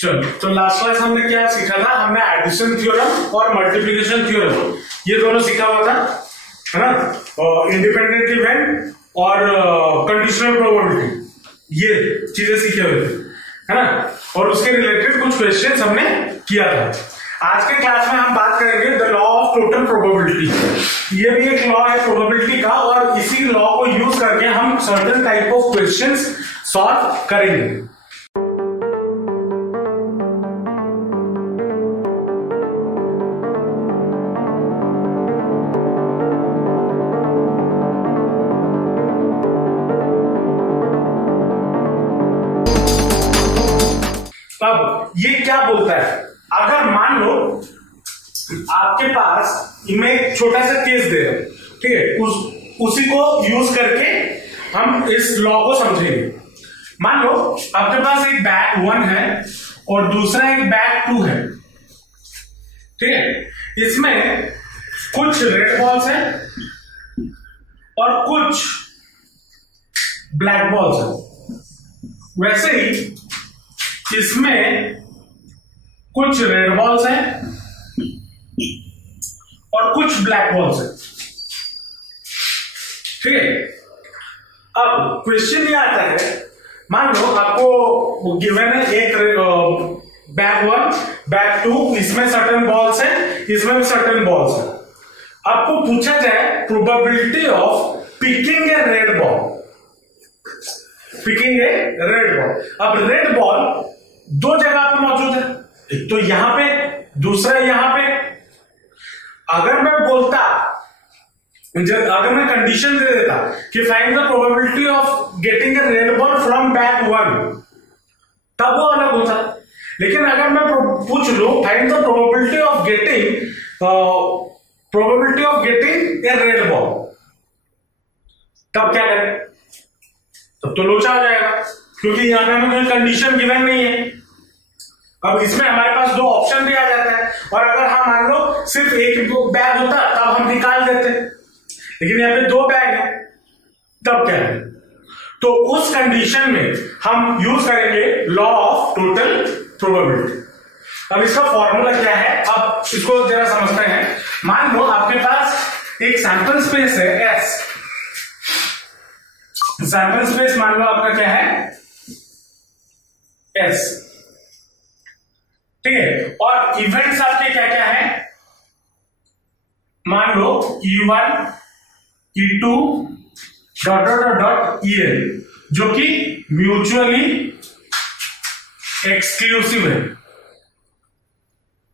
चलो, तो last class हमने क्या सीखा था? हमने एडिशन थ्योरम और मल्टीप्लिकेशन थ्योरम ये दोनों सीखा हुआ था, है ना? इंडिपेंडेंट इवेंट और कंडीशनल प्रोबेबिलिटी ये चीजें सीखे हुए थे, है ना? और उसके रिलेटेड कुछ क्वेश्चंस हमने किया था। आज के क्लास में हम बात करेंगे the law of total probability. ये भी एक लॉ है प्रोबेबिलिटी का, और इसी लॉ को यूज करके हम certain type of questions solve करेंगे। अब ये क्या बोलता है? अगर मान लो आपके पास, मैं एक छोटा सा केस दे रहा हूं, ठीक है? उसी को यूज करके हम इस लॉ को समझेंगे। मान लो आपके पास एक बैग 1 है और दूसरा एक बैग 2 है, ठीक है? इसमें कुछ रेड बॉल्स हैं और कुछ ब्लैक बॉल्स हैं। वैसे ही इसमें कुछ रेड बॉल्स हैं और कुछ ब्लैक बॉल्स हैं, ठीक है? अब क्वेश्चन ये आता है, मान लो आपको गिवन है एक बैग 1 बैग 2, इसमें सर्टेन बॉल्स हैं, इसमें भी सर्टेन बॉल्स हैं। आपको पूछा जाए probability of picking A red ball, picking A red ball. अब रेड बॉल दो जगह पे मौजूद है, एक तो यहां पे, दूसरा यहां पे। अगर मैं बोलता, अगर मैं कंडीशन दे देता कि find the probability of getting a red ball from bag 1, तब वो अलग होता। लेकिन अगर मैं पूछ लूं find the probability of getting a red ball, तब क्या करें? तब तो लोचा हो जाएगा, क्योंकि यहां पे हमें कोई कंडीशन गिवन नहीं है। अब इसमें हमारे पास दो ऑप्शन भी आ जाता है, और अगर हम मान लो सिर्फ एक बैग होता तब हम निकाल देते, लेकिन यहाँ पे दो बैग है, तब क्या है? तो उस कंडीशन में हम यूज करेंगे लॉ ऑफ टोटल प्रोबेबिलिटी। अब इसका फॉर्मूला क्या है, अब इसको जरा समझते हैं। मान लो आपके पास एक सैंपल स्पेस है S, सैंपल स्पेस मान लो आपका क्या है S, ठीक है? और इवेंट्स आपके क्या क्या है? मान लो E1 E2 dot dot dot EN, जो कि म्यूचुअली एक्सक्लूसिव है।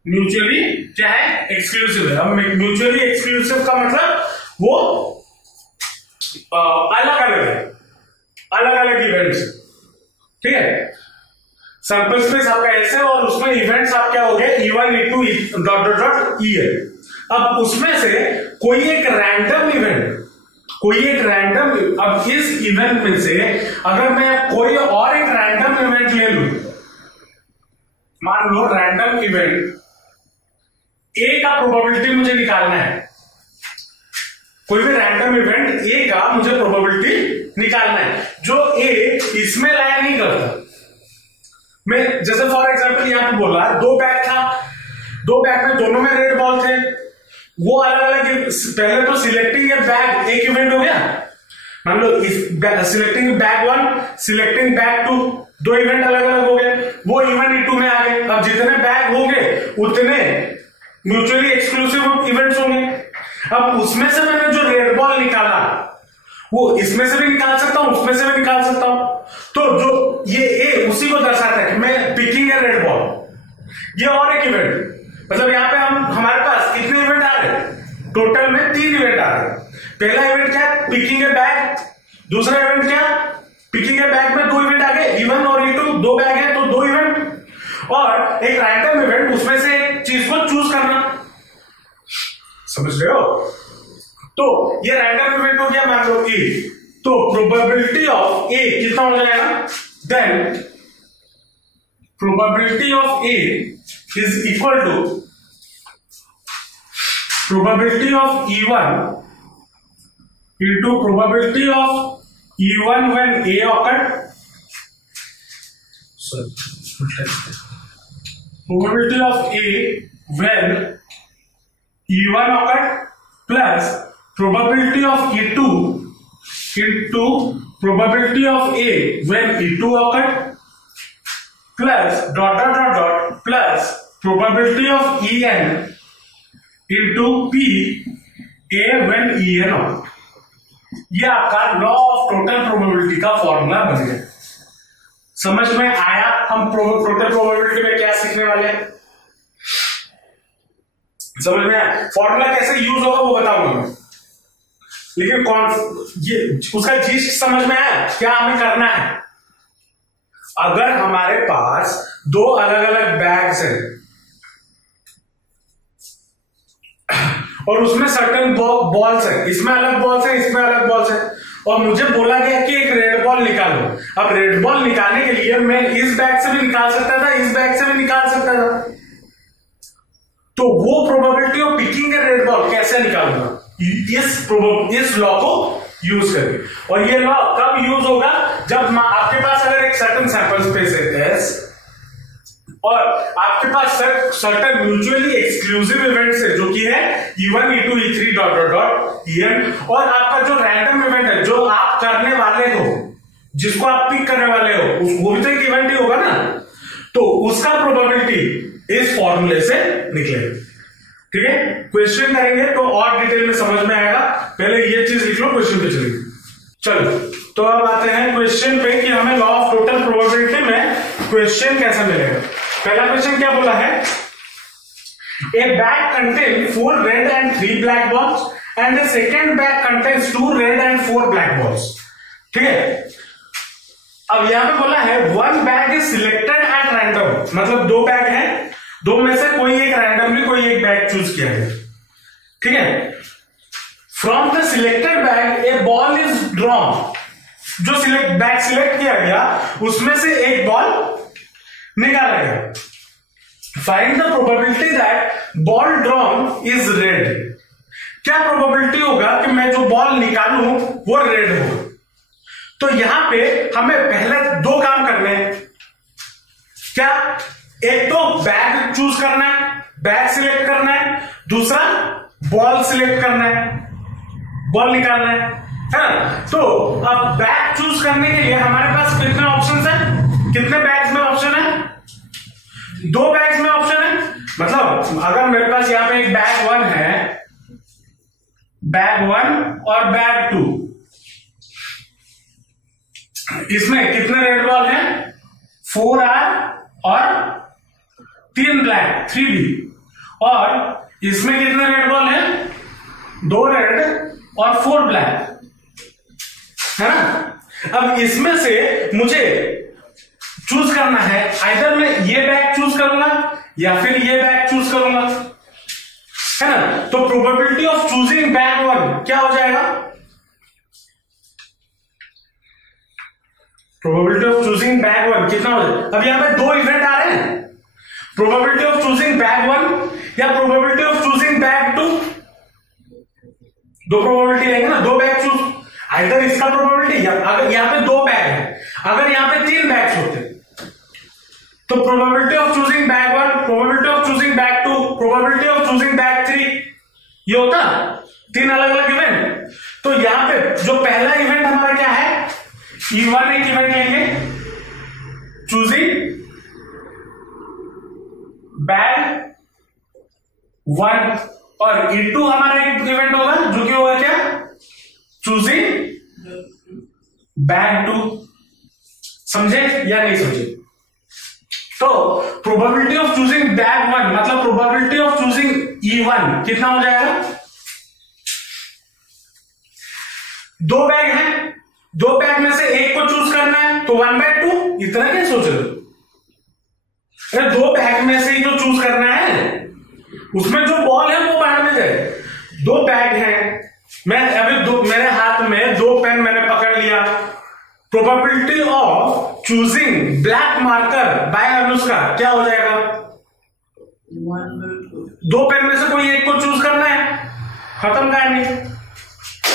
म्यूचुअली क्या है? एक्सक्लूसिव है। अब म्यूचुअली एक्सक्लूसिव का मतलब वो अलग अलग है, अलग अलग इवेंट्स, ठीक है? सैंपल स्पेस आपका ऐसे, और उसमें इवेंट्स आप क्या हो गए E1 E2 dot dot dot EN। अब उसमें से कोई एक रैंडम इवेंट, अब इस इवेंट में से अगर मैं कोई और एक रैंडम इवेंट ले लूं, मान लो रैंडम इवेंट A का प्रोबेबिलिटी मुझे निकालना है, कोई भी रैंडम इवेंट A का मुझे प्रोबेबिलिटी निकालना है, जो A इसमें लाया नहीं करता। मैं जैसे फॉर एग्जांपल यहां पे बोल रहा है, दो बैग था, दो बैग में दोनों में रेड बॉल थे, वो अलग अलग। पहले तो सिलेक्टिंग ए बैग एक इवेंट हो गया, मान लो सिलेक्टिंग बैग 1 सिलेक्टिंग बैग 2, दो इवेंट अलग अलग हो गए, वो इवेंट E2 में आ गए। अब जितने बैग हो गए उतने म्यूचुअली एक्सक्लूसिव इवेंट्स होंगे। अब उसमें से मैंने जो रेड बॉल निकाला, वो इसमें से भी निकाल सकता हूं, उसमें से भी निकाल सकता हूं। तो जो ये A उसी को दर्शाता है कि मैं पिकिंग ए रेड बॉल। ये और एक इवेंट, मतलब यहां पे हमारे पास कितने इवेंट आ रहे हैं? टोटल में 3 इवेंट आ रहे हैं। पहला इवेंट क्या है? पिकिंग ए बैग। दूसरा इवेंट क्या? पिकिंग ए बैग में 2 इवेंट आ गए, E1 और E2, 2 बैग है तो 2 इवेंट, और एक रैंडम इवेंट, उसमें से एक चीज को चूज करना। समझ रहे हो? तो ये रैंडम इवेंट हो गया मान लो A, तो प्रोबेबिलिटी ऑफ A कितना हो जाएगा? Then probability of A is equal to probability of E1 into probability of E1 when A occurred. Probability of A when E1 occurred plus probability of E2 into probability of A when E2 occurred plus dot dot dot dot plus probability of En into P A when En occurred. ये आपका law of total probability का formula बन गया। समझ में आया हम total probability में क्या सीखने वाले हैं? समझ में आया? फॉर्मूला कैसे यूज होगा वो बताऊंगा मैं, लेकिन कौन ये उसका चीज समझ में आया क्या हमें करना है? अगर हमारे पास दो अलग अलग बैग्स हैं और उसमें सर्टेन बॉल्स है, इसमें अलग बॉल्स है, इसमें अलग बॉल्स है, और मुझे बोला गया कि एक रेड बॉल निकालो। अब रेड बॉल निकालने के लिए मैं इस बैग से भी निकाल सकता था, इस बैग से भी निकाल सकता था, तो वो probability of picking A red ball कैसे निकालूंगा? इस लॉ को यूज करके। और ये लॉ कब यूज होगा? जब आपके पास अगर एक सर्टेन सैंपल स्पेस है और आपके पास सर्टेन म्यूचुअली एक्सक्लूसिव इवेंट्स है जो कि है E1, E2, E3 dot dot dot En, और आपका जो रैंडम इवेंट है जो आप करने वाले हो, जिसको आप पिक करने वाले हो, वो भी तो एक इवेंट ही होगा ना, तो उसका प्रोबेबिलिटी इस फॉर्मूले से निकलेगा। ठीक है, क्वेश्चन करेंगे तो और डिटेल में समझ में आएगा। पहले ये चीज लिख लो, क्वेश्चन पे चलेंगे। चलो तो अब आते हैं क्वेश्चन पे कि हमें लॉ ऑफ टोटल प्रोबेबिलिटी में क्वेश्चन कैसा मिलेगा। पहला क्वेश्चन क्या बोला है? ए bag contain 4 red and 3 black balls and the second bag contains 2 red and 4 black balls. ठीक है, अब यहां पे बोला है 1 bag is selected at random, मतलब 2 बैग है, 2 में से कोई एक रैंडमली कोई एक बैग चूज किया है। ठीक है, from the selected bag A ball is drawn, जो बैग सिलेक्ट किया गया उसमें से एक बॉल निकाला गया। Find the probability that ball drawn is red. क्या प्रोबेबिलिटी होगा कि मैं जो बॉल निकालूं वो रेड हो? तो यहां पे हमें पहले 2 काम करने हैं। क्या? एक तो बैग चूज करना है, बैग सिलेक्ट करना है, दूसरा बॉल सिलेक्ट करना है, बॉल निकालना है ना? तो अब बैग चूज करने के लिए हमारे पास कितने ऑप्शंस हैं? कितने बैग्स में ऑप्शन है? 2 बैग्स में ऑप्शन है। मतलब अगर मेरे पास यहां पे एक बैग 1 है, बैग 1 और बैग 2, इसमें कितने रेड बॉल हैं? 4R और 3 ब्लैक 3B, और इसमें कितने रेड बॉल हैं? 2 रेड और 4 ब्लैक, है ना? अब इसमें से मुझे चूज करना है, आइदर मैं ये बैग चूज करूंगा या फिर ये बैग चूज करूंगा, है ना? तो प्रोबेबिलिटी ऑफ चूजिंग बैग 1 क्या हो जाएगा? प्रोबेबिलिटी ऑफ चूजिंग बैग 1 कितना हो जाएगा? अब यहां पे 2 इवेंट आ रहे हैं, प्रोबेबिलिटी ऑफ चूजिंग बैग 1 या probability of choosing bag 2। 2 probability लेंगे ना, 2 बैग चूज, आइदर इसका प्रोबेबिलिटी या अगर यहां पे 2 बैग है, अगर यहां पे 3 बैग्स होते तो probability of choosing bag 1, probability of choosing bag 2, probability of choosing bag 3, ये होता 3 अलग अलग इवेंट। तो यहां पे जो पहला इवेंट हमारा क्या है? E1 एक इवेंट लेंगे, चूजिंग बैग 1, और E2 हमारा एक इवेंट होगा जो कि होगा क्या? Choosing bag 2। समझे या नहीं समझे? तो प्रोबेबिलिटी ऑफ चूजिंग बैग 1 मतलब प्रोबेबिलिटी ऑफ चूजिंग E1 कितना हो जाएगा? 2 बैग हैं, 2 बैग में से एक को चूज करना है, तो 1/2। इतना क्या सोच रहे हो? अरे 2 बैग में से ही जो चूज करना है, उसमें जो बॉल है वो बाहर में जाए। 2 बैग हैं, मैं अभी मेरे हाथ में 2 पेन मैंने पकड़ लिया, probability of choosing black marker by Anushka क्या हो जाएगा? 2 पेन में से कोई एक को चूज करना है, खत्म कहानी।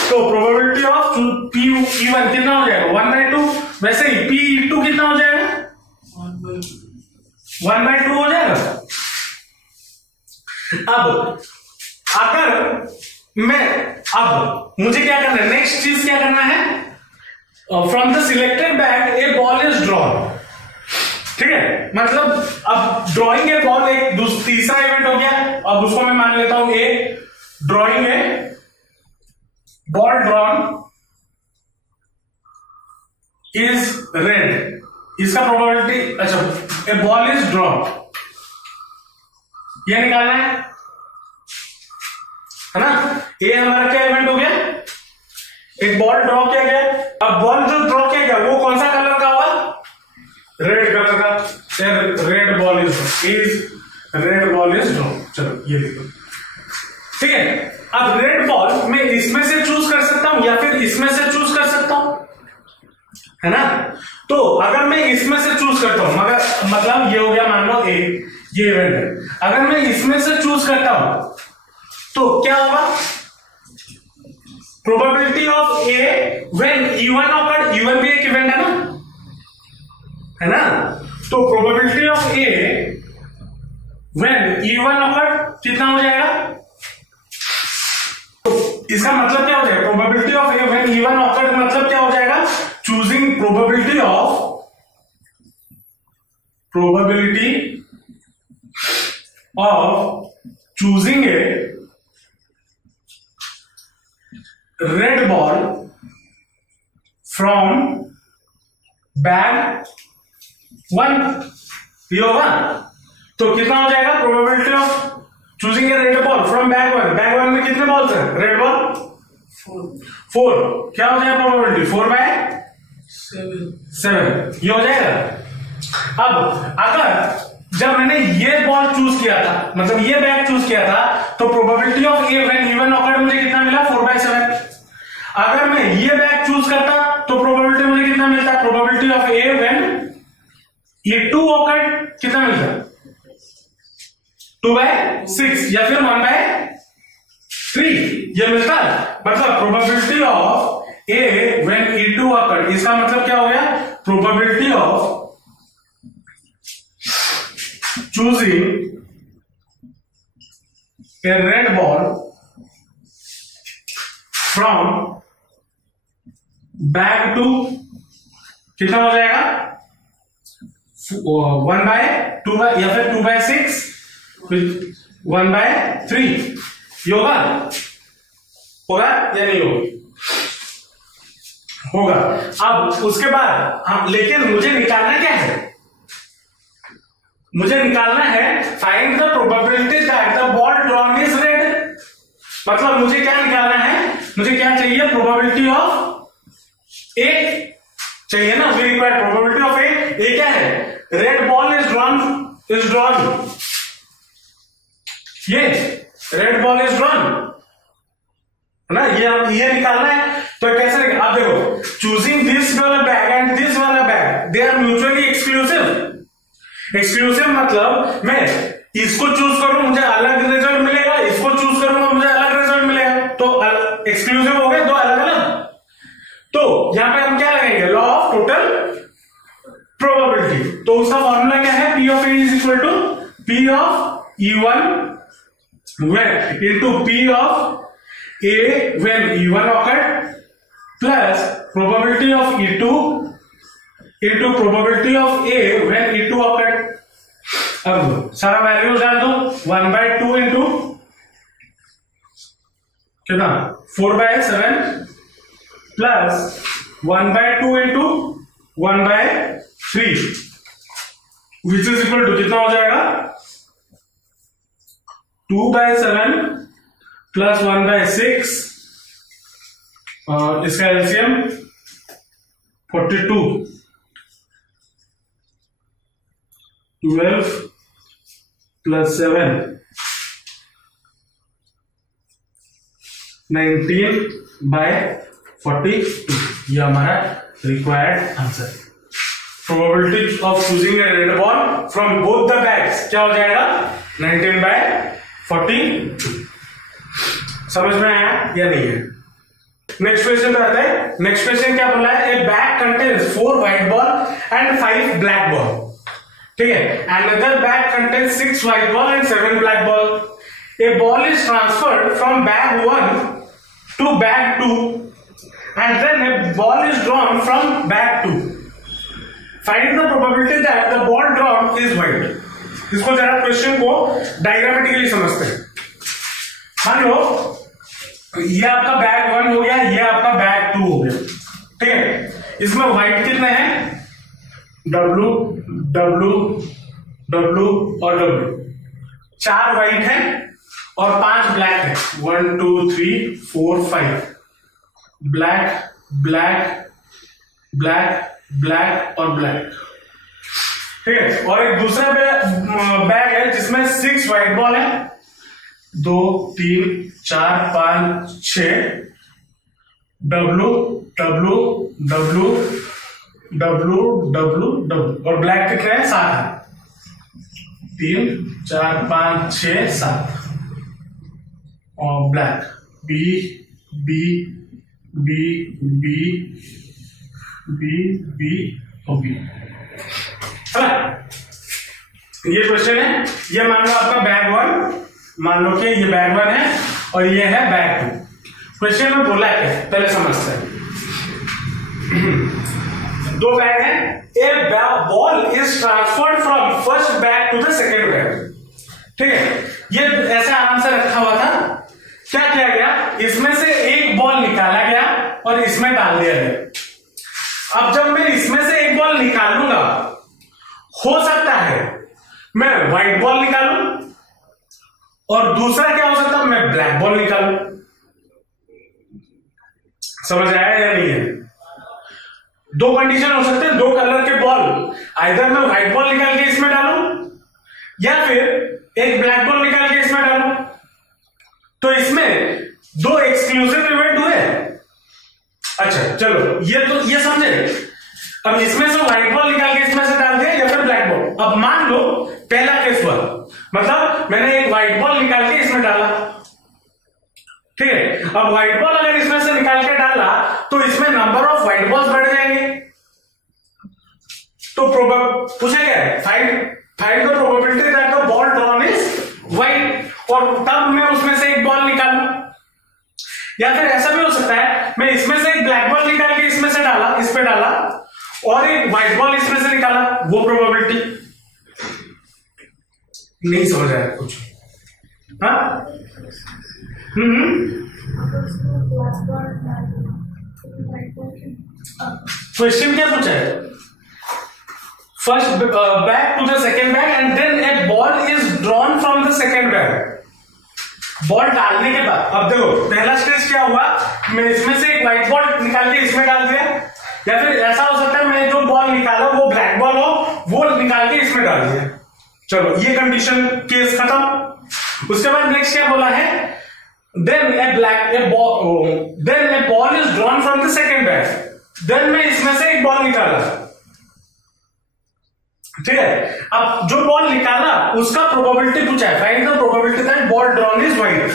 तो प्रोबेबिलिटी ऑफ P1 कितना हो जाएगा? 1/2। वैसे ही P2 कितना हो जाएगा? 1/2 हो जाएगा। अब अगर मैं, अब मुझे क्या करना है, नेक्स्ट चीज क्या करना है, from the selected bag A ball is drawn. ठीक है, मतलब अब ड्रॉइंग ए बॉल एक तीसरा इवेंट हो गया। अब उसको मैं मान लेता हूं A drawing a ball drawn is red. इसका प्रोबेबिलिटी, अच्छा, ए बॉल इज ड्रॉन, ये निकालना है ना। ये हमारा क्या इवेंट हो गया, एक बॉल ड्रॉ किया गया। अब बॉल जो ड्रॉ किया गया वो कौन सा कलर का होगा, रेड कलर का। Red ball is red ball is draw. चलो ये लिखो, ठीक है। अब रेड बॉल मैं इसमें से चूज कर सकता हूं या फिर इसमें से चूज कर सकता हूं, है ना। तो अगर मैं इसमें से चूज करता हूं, मगर मतलब ये हो गया मान लो ए, ये इवेंट है। अगर मैं इसमें से चूज करता हूं तो क्या होगा, probability of A when even awkward, even भी एक इवेंट है ना। तो probability of A when even awkward कितना हो जाएगा, तो इसका मतलब क्या हो जाएगा, probability of A when even awkward मतलब क्या हो जाएगा, choosing probability of choosing a red ball from bag 1, ये होगा। तो कितना हो जाएगा, probability of choosing a red ball from bag 1। Bag 1 में कितने बॉल्स हैं, रेड बॉल 4। क्या हो जाएगा प्रोबेबिलिटी, 4/7, ये हो जाएगा। अब अगर जब मैंने ये बॉल चूज किया था, मतलब ये बैग चूज किया था, तो probability of A when even awkward मुझे कितना मिला, 4/7। अगर मैं ये बैग चूज करता तो प्रोबेबिलिटी मुझे कितना मिलता, probability of A when E2 awkward कितना मिलता, 2/6 या फिर 1/3 ये मिलता। मतलब probability of A when E2 awkward, इसका मतलब क्या हो गया, probability of choosing a red ball from bag 2 कितना हो जाएगा, 1/2 या फिर 2/6, 1/3 ये होगा या नहीं होगा। अब उसके बाद हाँ, लेकिन मुझे निकालना क्या है, मुझे निकालना है find the probability that the ball drawn is red. मतलब मुझे क्या निकालना है, मुझे क्या चाहिए, प्रोबेबिलिटी ऑफ ए चाहिए ना, we require probability of A क्या है, रेड बॉल इज ड्रॉन, ये रेड बॉल इज ड्रॉन है ना, ये निकालना है। तो कैसे, आप देखो, चूजिंग दिस वाला बैग एंड दिस वाला bag they are mutually exclusive. Exclusive मतलब मैं इसको चूज करूं मुझे अलग रिजल्ट मिलेगा, इसको चूज करूंगा मुझे अलग रिजल्ट मिलेगा, तो एक्सक्लूसिव हो गए दो अलग अलग। तो यहां पे हम क्या लगाएंगे, लॉ ऑफ टोटल प्रोबेबिलिटी। तो उसका फॉर्मूला क्या है, P of A is equal to P of E1 into P of A when E1 occurred plus probability of E2 into probability of A when E2 occurred। अब सारा values डाल दो, 1/2 into कितना, 4/7 plus 1/2 into 1/3 which is equal to कितना हो जाएगा, 2/7 plus 1/6 और इसका एलसीएम 42, 12 प्लस 7 19/42, ये हमारा required answer. Probability of choosing a red ball from both the bags क्या हो जाएगा, 19/42। समझ में आया या नहीं है। नेक्स्ट क्वेश्चन पे आता है। नेक्स्ट क्वेश्चन क्या बोला है, ए bag contains 4 white ball and 5 black ball. ठीक है, another bag contains 6 white ball and 7 black ball. a ball is transferred from bag 1 to bag 2 and then a ball is drawn from bag 2. Find the probability that the ball drawn is white. इसको जरा question को diagrammatically समझते हैं। मान लो ये आपका bag 1 हो गया, ये आपका बैग 2 हो गया, ठीक है। इसमें व्हाइट कितने हैं? W, W, W और W। 4 व्हाइट है और 5 ब्लैक है। 1 2 3 4 5 ब्लैक ब्लैक ब्लैक ब्लैक और ब्लैक, ठीक है। और एक दूसरा बैग है जिसमें 6 व्हाइट बॉल है, 2 3 4 5 6 W W W W W W और ब्लैक कितने हैं? 7 है। 3 4 5 6 7 और black B B B B B B और B। ये क्वेश्चन है, ये मान लो आपका बैग 1, मान लो कि ये बैग 1 है और ये है बैग 2। क्वेश्चन में बोला है पहले समझते हैं। 2 बैग है, a ball is transferred from first bag to the second bag, ठीक है। ये ऐसे आराम से रखा हुआ था। क्या किया गया? इसमें से एक बॉल निकाला गया और इसमें डाल दिया गया। अब जब मैं इसमें से एक बॉल निकालूंगा, हो सकता है मैं व्हाइट बॉल निकालूं और दूसरा क्या हो सकता है, मैं ब्लैक बॉल निकालूं। समझ आया या नहीं है? 2 कंडीशन हो सकते हैं, 2 कलर के बॉल, आइदर मैं व्हाइट बॉल निकाल के इसमें डालूं या फिर एक ब्लैक बॉल निकाल के इसमें डालूं। तो इसमें 2 एक्सक्लूसिव इवेंट हुए। अच्छा चलो, ये समझे। अब इसमें से व्हाइट बॉल निकाल के इसमें से डाल दिया या फिर ब्लैक बॉल। अब मान लो पहला केस हुआ, मतलब मैंने एक व्हाइट बॉल निकाल के इसमें डाला, ठीक है। अब व्हाइट बॉल अगर इसमें से निकाल के डाला तो इसमें नंबर ऑफ व्हाइट बॉल्स बढ़ जाएंगे। तो पूछा क्या है? Find the probability that the ball drawn is white, और तब मैं उसमें से एक बॉल निकालूं। या फिर ऐसा भी हो सकता है, मैं इसमें से एक ब्लैक बॉल निकाल के इसमें से डाला, इस पे डाला, और एक व्हाइट बॉल इसमें से निकाला, वो प्रोबेबिलिटी। नहीं समझ आया कुछ? हाँ, क्वेश्चन क्या पूछा है? First bag to the second bag and then a ball is drawn from the second bag. Ball डालने के बाद, अब देखो पहला स्टेज क्या हुआ, मैं इसमें से एक व्हाइट बॉल निकाल के इसमें डाल दिया, या फिर ऐसा हो सकता है मैं जो बॉल निकाला वो ब्लैक बॉल हो, वो निकाल के इसमें डाल दिया। चलो ये कंडीशन केस खत्म। उसके बाद नेक्स्ट क्या बोला है? Then a ball is drawn from the second bag, then मैं इसमें से एक बॉल निकाला, ठीक है। अब जो बॉल निकाला उसका प्रोबेबिलिटी पूछा है, find the probability that ball drawn is white.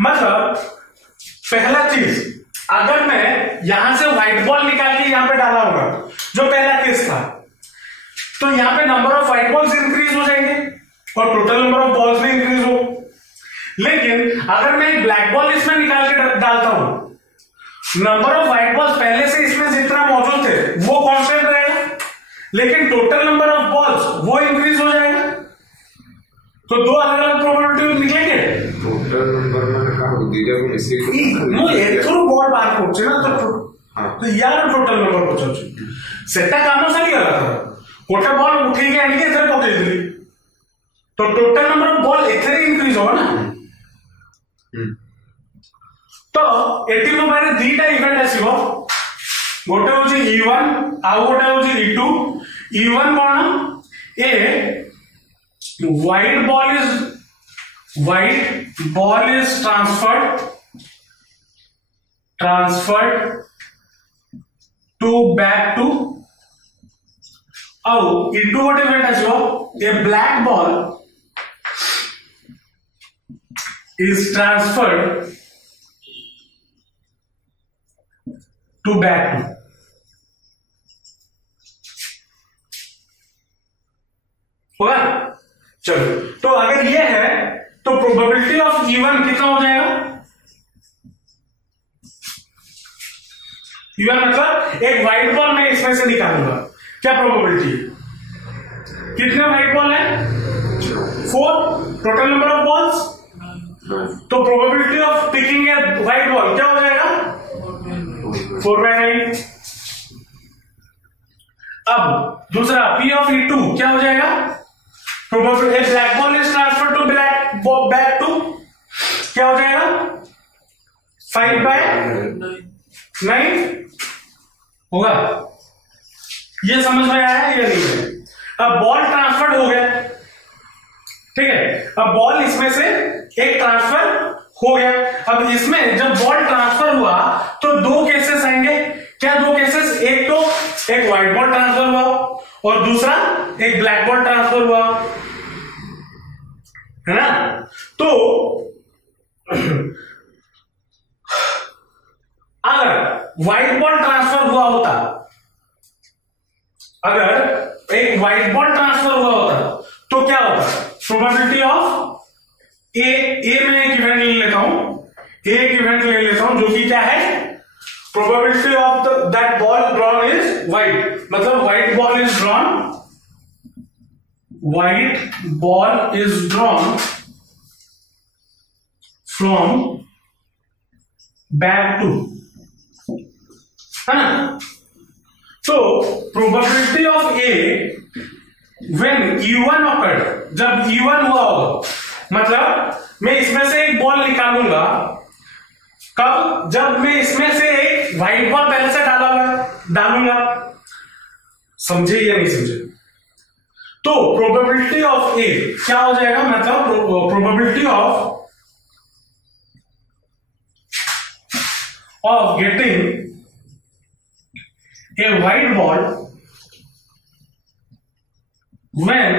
मतलब पहला चीज, अगर मैं यहां से व्हाइट बॉल निकाल के यहां पे डाला होगा, जो पहला केस था, तो यहां पे number of white balls increase हो जाएंगे और टोटल नंबर ऑफ बॉल्स भी इंक्रीज हो। लेकिन अगर मैं एक ब्लैक बॉल इसमें निकाल के डालता हूं, नंबर ऑफ व्हाइट बॉल्स पहले से इसमें जितना मौजूद थे वो कांस्टेंट रहेगा, लेकिन टोटल नंबर ऑफ बॉल्स वो इंक्रीज हो जाएगा। तो 2 अलग अलग प्रोबेबिलिटी निकलेंगे। टोटल नंबर में कहा होती है थ्रू बॉल बार पहुंचे ना, तो यार टोटल नंबर पहुंचे सेटा काम से नहीं गला गोटे बॉल उठे आनिक एथरे पकईली, तो टोटल नंबर ऑफ बॉल एथरे इंक्रीज होगा ना। तो एटी को माने 2टा इवेंट आसीबो, गोटे होची E1 आउ गोटे होची E2। E1 कोन? A white ball is transferred to bag two, आउ E2 गोटे इवेंट आसीबो, a black ball is transferred to bag two. होगा? चलो, तो तो अगर ये है तो प्रोबेबिलिटी ऑफ इवन कितना हो जाएगा? इवन मतलब एक व्हाइट बॉल मैं इसमें से निकालूंगा, क्या प्रोबेबिलिटी? कितने व्हाइट बॉल है? 4 टोटल नंबर ऑफ बॉल्स। तो probability of picking A white ball क्या हो जाएगा? 4/9। अब दूसरा P ऑफ E2 क्या हो जाएगा? Probability black ball is transfer to black back to क्या हो जाएगा? 5/9 होगा। ये समझ में आया है या नहीं है? अब बॉल ट्रांसफर हो गया, ठीक है। अब बॉल इसमें से एक ट्रांसफर हो गया। अब इसमें जब बॉल ट्रांसफर हुआ तो 2 केसेस आएंगे। क्या 2 केसेस? एक तो एक व्हाइट बॉल ट्रांसफर हुआ और दूसरा एक ब्लैक बॉल ट्रांसफर हुआ, है ना। तो अगर व्हाइट बॉल ट्रांसफर हुआ होता, अगर एक व्हाइट बॉल ट्रांसफर हुआ होता तो क्या होता? प्रोबेबिलिटी ऑफ ए में एक इवेंट ले लेता हूं, एक इवेंट ले लेता हूं जो कि क्या है? Probability of that ball drawn is white, मतलब white ball is drawn, white ball is drawn from bag two, है ना। तो probability of A when E1 occurred, जब E1 हुआ होगा, मतलब मैं इसमें से एक बॉल निकालूंगा कब? जब मैं इसमें से एक व्हाइट बॉल पहले से डालूंगा। समझे या नहीं समझे? तो प्रोबेबिलिटी ऑफ ए क्या हो जाएगा? मतलब probability of getting a white ball when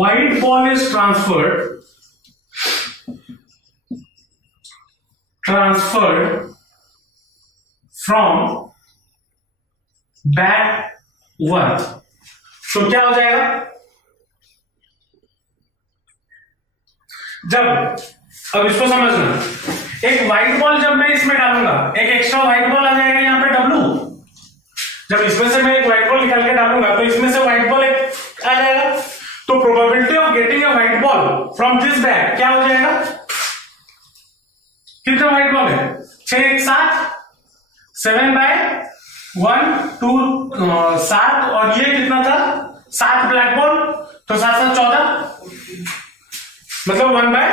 white ball is transferred from back 1, तो क्या हो जाएगा? जब, अब इसको समझना, एक व्हाइट बॉल जब मैं इसमें डालूंगा, एक एक्स्ट्रा व्हाइट बॉल आ जाएगा यहां पे W। जब इसमें से मैं एक व्हाइट बॉल निकाल के डालूंगा तो इसमें से व्हाइट बॉल एक आ जाएगा। तो probability of getting a white ball from this bag क्या हो जाएगा? कितना व्हाइट बॉल है? 6 1 7, 7/1 2 7, और ये कितना था? 7 ब्लैक बॉल, तो 7 7 14, मतलब 1/2।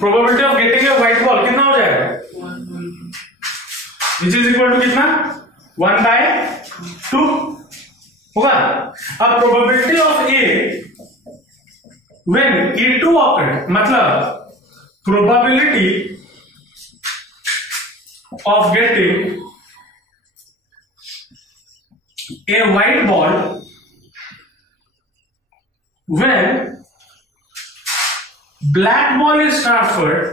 Probability of getting a white ball कितना हो जाएगा? विच इज इक्वल टू कितना? 1/2 होगा। अब probability of A when E2 occurred, मतलब probability of getting a white ball when black ball is transferred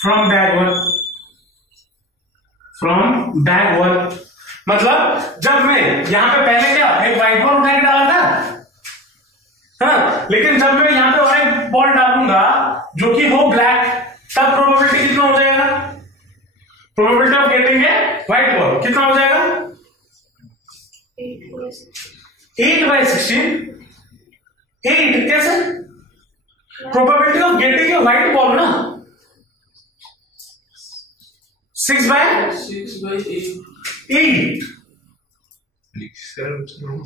from bag 1, मतलब जब मैं यहां पे पहले क्या एक व्हाइट बॉल उठा के डाला था, हाँ, लेकिन जब मैं यहां पे और एक बॉल डालूंगा जो कि हो ब्लैक, तब प्रोबेबिलिटी कितना हो जाएगा? Probability of getting a white ball कितना हो जाएगा? 8/16। 8 कैसे? Probability of getting a white ball ना 6/8।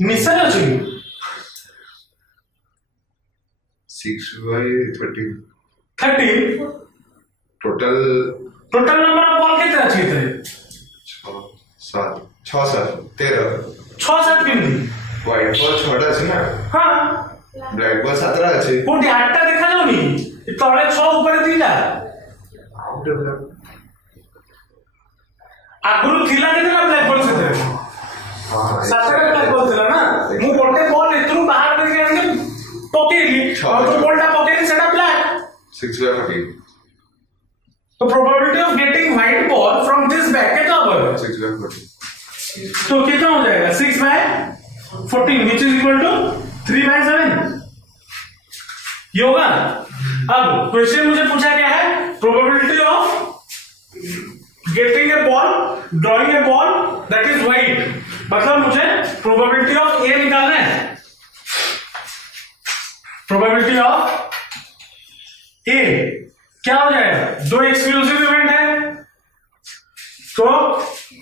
मिसर हो चुकी 6/13 टोटल नंबर ऑफ बॉल कितना चाहिए थे? 6 7 13 6 7 केमती व्हाइट बॉल 6टा আছে না হ্যাঁ ব্ল্যাক বল 7টা আছে কোটি 8টা দেখা যাওনি তলে 6 উপরে 3টা আউট ব্ল্যাক ଆଗରୁ ଥିଲା କେତେଟା ବ୍ଲାକ୍ ବଲ୍ ସେଥିରେ? 7ଟା ବ୍ଲାକ୍ ବଲ୍ ଥିଲା ନା। ମୁଁ ଗୋଟେ ବଲ୍ ଏଥିରୁ ବାହାର କରିକି ଆଣିକି ପକେଇଲି, ଆଉ ଯୋଉ ବଲ୍ଟା ପକେଇଲି ସେଟା ବ୍ଲାକ୍। 6/14 तो probability of getting white ball from this bag क्या होगा? 6/14. तो कितना हो जाएगा? 6/14 विच इज इक्वल टू 3/7. ये होगा. अब क्वेश्चन मुझे पूछा क्या है? Probability of getting a ball, drawing a ball that is white. मतलब मुझे प्रोबेबिलिटी ऑफ ए निकालना है. प्रोबेबिलिटी ऑफ ए क्या हो जाएगा? दो एक्सक्लूसिव इवेंट है, तो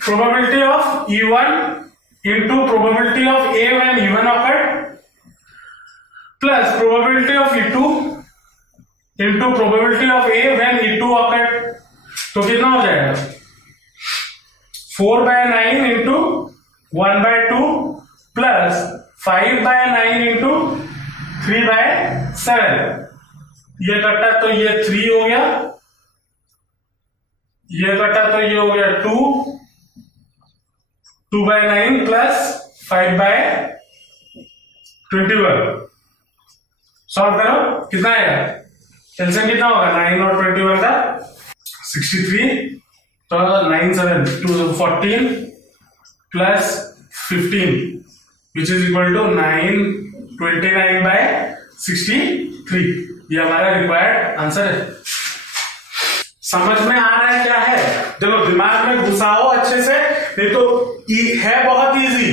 probability of E1 into probability of A when E1 occurred plus probability of E2 into probability of A when E2 awkward. तो कितना हो जाएगा? 4/9 इंटू 1/2 प्लस 5/9 इंटू 3/7. ये कटा तो ये 3 हो गया, ये कटा तो ये हो गया 2/9 प्लस 5/21. सॉल्व करो, कितना आएगा? एलसीएम कितना होगा? 9 और 21 का 63. तो 9 7 14 plus 15 which is equal to 929/63. ये हमारा रिक्वायर्ड आंसर है. समझ में आ रहा है क्या है? देखो दिमाग में घुसाओ अच्छे से, नहीं तो है बहुत इजी.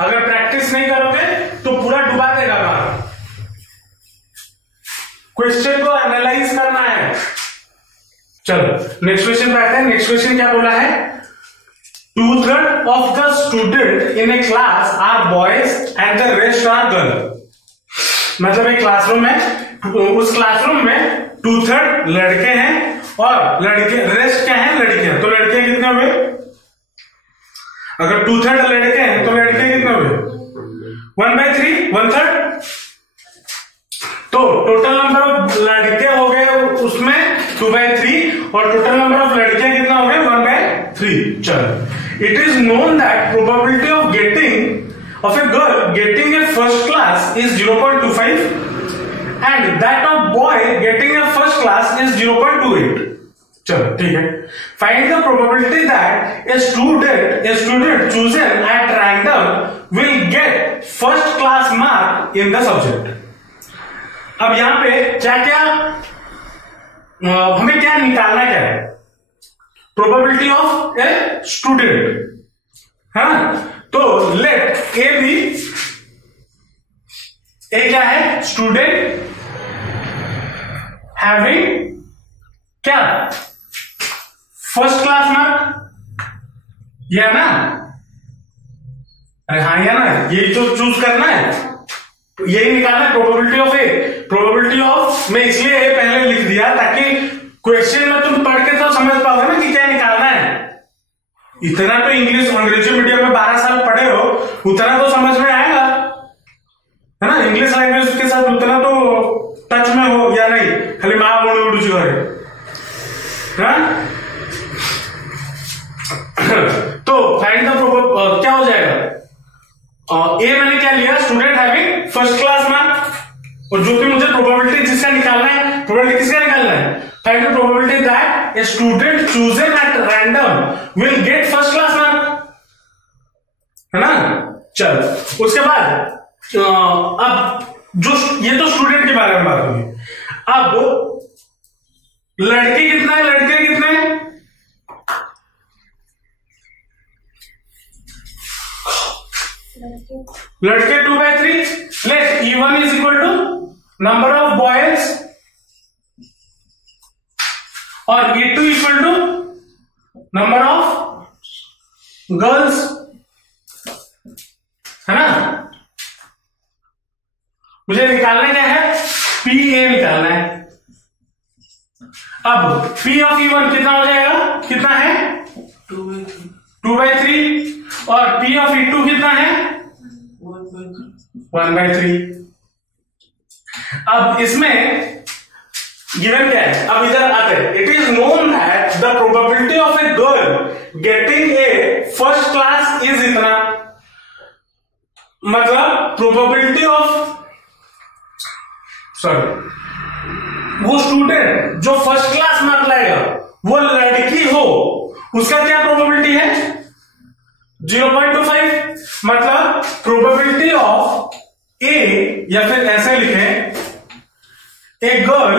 अगर प्रैक्टिस नहीं करोगे तो पूरा डुबा देगा काम. क्वेश्चन को एनालाइज करना है. चलो नेक्स्ट क्वेश्चन पे आते हैं. नेक्स्ट क्वेश्चन क्या बोला है? 2/3 of the student in a class are boys and the rest are girl. मतलब एक क्लासरूम है, उस क्लासरूम में 2/3 लड़के हैं और लड़के रेस्ट क्या है? लड़कियां. तो लड़कियां कितने हुए? अगर 2/3 लड़के हैं तो लड़के कितने हुए? 1/3, 1/3. तो टोटल नंबर ऑफ लड़के हो गए उसमें 2/3 और टोटल नंबर ऑफ लड़कियां कितना हो गए? 1/3. चलो, it is known that probability of getting off a girl getting a first class is 0.25 and that of boy getting a first class is 0.28. चलो ठीक है. Find the probability that a student chosen at random will get first class mark in the subject. अब यहां पे क्या क्या हमें क्या निकालना क्या है? Probability of a student. हाँ, तो लेट ए बी. ए क्या है? स्टूडेंट हैविंग क्या? First class mark. यह ना? अरे हाँ, यह ना, यही तो चूज करना है, यही निकालना है. Probability of A. Probability of में इसलिए ए पहले लिख दिया ताकि क्वेश्चन में तुम पढ़ के तो समझ पाओगे ना कि क्या निकालना है. इतना तो इंग्लिश अंग्रेजी मीडियम में 12 साल पढ़े हो, उतना तो समझ में आएगा, है ना? इंग्लिश लैंग्वेज के साथ उतना तो टच में हो या नहीं? खाली माँ बोलो उड़ जो है. तो फाइंड द क्या हो जाएगा? ए मैंने क्या लिया? Student having first class mark. और जो कि मुझे प्रोबेबिलिटी जिसका निकालना है, प्रोबेबिलिटी किसका निकालना है? Find the probability that a student chosen at random will get first class mark, है ना? चल उसके बाद अब जो ये तो स्टूडेंट के बारे में बात होगी. अब लड़के कितना है? लड़के कितने हैं? लड़के 2/3. Let E1 is equal to number of boys और E2 equal to number of girls, है ना? मुझे निकालना क्या है? PA निकालना है. अब P ऑफ E1 कितना हो जाएगा? कितना है? 2/3 और P ऑफ E2 कितना है? 1/3. अब इसमें गिवन क्या है? अब इधर आते हैं. It is known that the probability of a girl getting a first class is इतना. मतलब प्रोबेबिलिटी ऑफ वो स्टूडेंट जो फर्स्ट क्लास मार्क लाएगा वो लड़की हो, उसका क्या प्रोबेबिलिटी है? 0.25। मतलब प्रोबेबिलिटी ऑफ ए, या फिर ऐसे लिखें, a girl,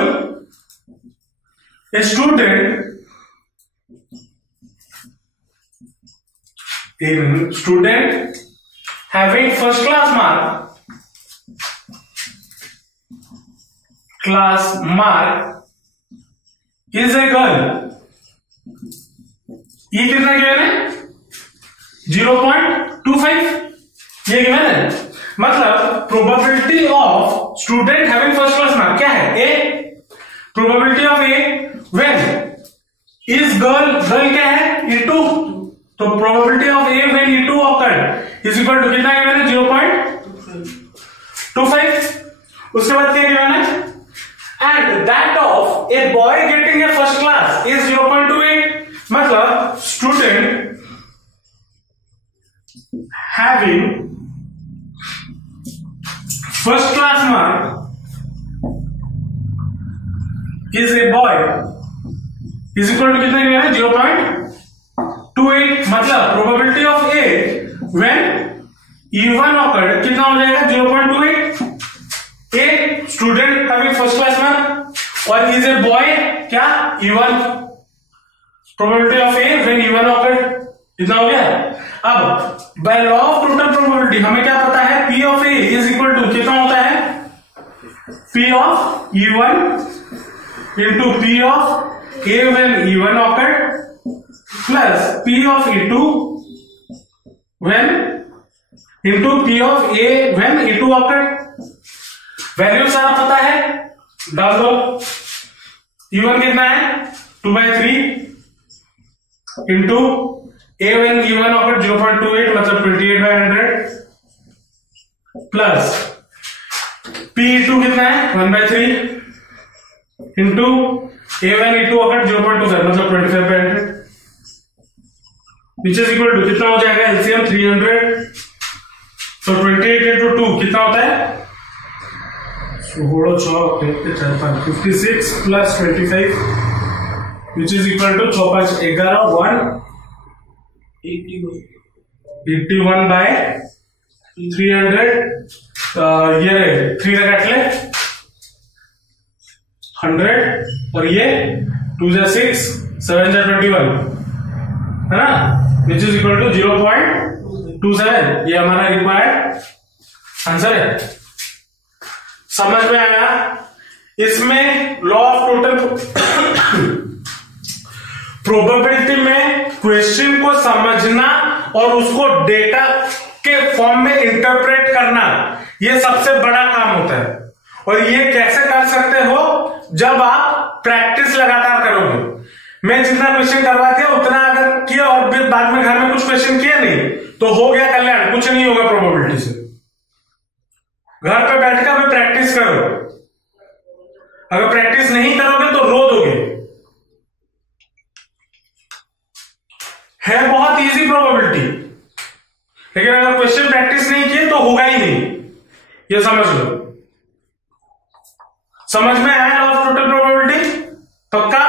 a student, having first class mark is a girl। ये कितना गिवन है? 0.25 ये गिवन है। मतलब probability of student having first class mark क्या है? A. Probability of A when is girl क्या है? E2। तो probability of A when E2 occurred is equal to कितना गिवन है? 0.25। उसके बाद क्या गिवन है? And that of a boy getting a first class is 0.28। मतलब स्टूडेंट having first class mark is a boy is equal to कितना given है? 0.28। मतलब probability of A when E1 occurred कितना हो जाएगा? 0.28। A student having first class mark और is a boy क्या? E1। Probability of A when E1 occurred कितना हो गया? अब by law of total probability हमें क्या पता है? P of A is equal to कितना होता है? P of E1 into P of A when E1 occurred plus P of E2 when into P of A when E2 awkward. Value सारा पता है, डाल दो। E1 कितना है? 2/3 into A when E1 awkward 0.28 मतलब 28/100 प्लस P2 कितना है? 1/3 into A when E2 awkward 0.25 मतलब 25/100 विच इज इक्वल टू कितना हो जाएगा? एलसीएम 300। तो 28 इंटू 2 कितना होता है? 56 plus 25 which is equal to 6 5 11 81/300। ये 3 काट ले 100 और ये 2 जा 6 7 जा 21 है ना, विच इज इक्वल टू 0.27। ये हमारा रिक्वायर्ड आंसर है। समझ में आया? इसमें लॉ ऑफ टोटल प्रोबेबिलिटी में क्वेश्चन को समझना और उसको डेटा के फॉर्म में इंटरप्रेट करना, ये सबसे बड़ा काम होता है। और ये कैसे कर सकते हो? जब आप प्रैक्टिस लगातार करोगे। मैं जितना क्वेश्चन करवा दिया उतना अगर किया और फिर बाद में घर में कुछ क्वेश्चन किए नहीं तो हो गया कल्याण, कुछ नहीं होगा प्रोबेबिलिटी से। घर पे बैठकर भी प्रैक्टिस करो। अगर प्रैक्टिस नहीं करोगे तो रो दोगे। है बहुत इजी प्रोबेबिलिटी, लेकिन अगर क्वेश्चन प्रैक्टिस नहीं किए तो होगा ही नहीं। ये समझ लो। समझ में आया लॉ ऑफ टोटल प्रोबेबिलिटी? पक्का?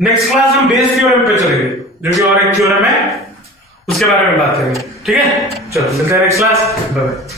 नेक्स्ट क्लास हम बेस थ्योरम पे चलेंगे, जो कि और एक थ्योरम है, उसके बारे में बात करेंगे। ठीक है, चलो मिलते हैं नेक्स्ट क्लास। Bye bye.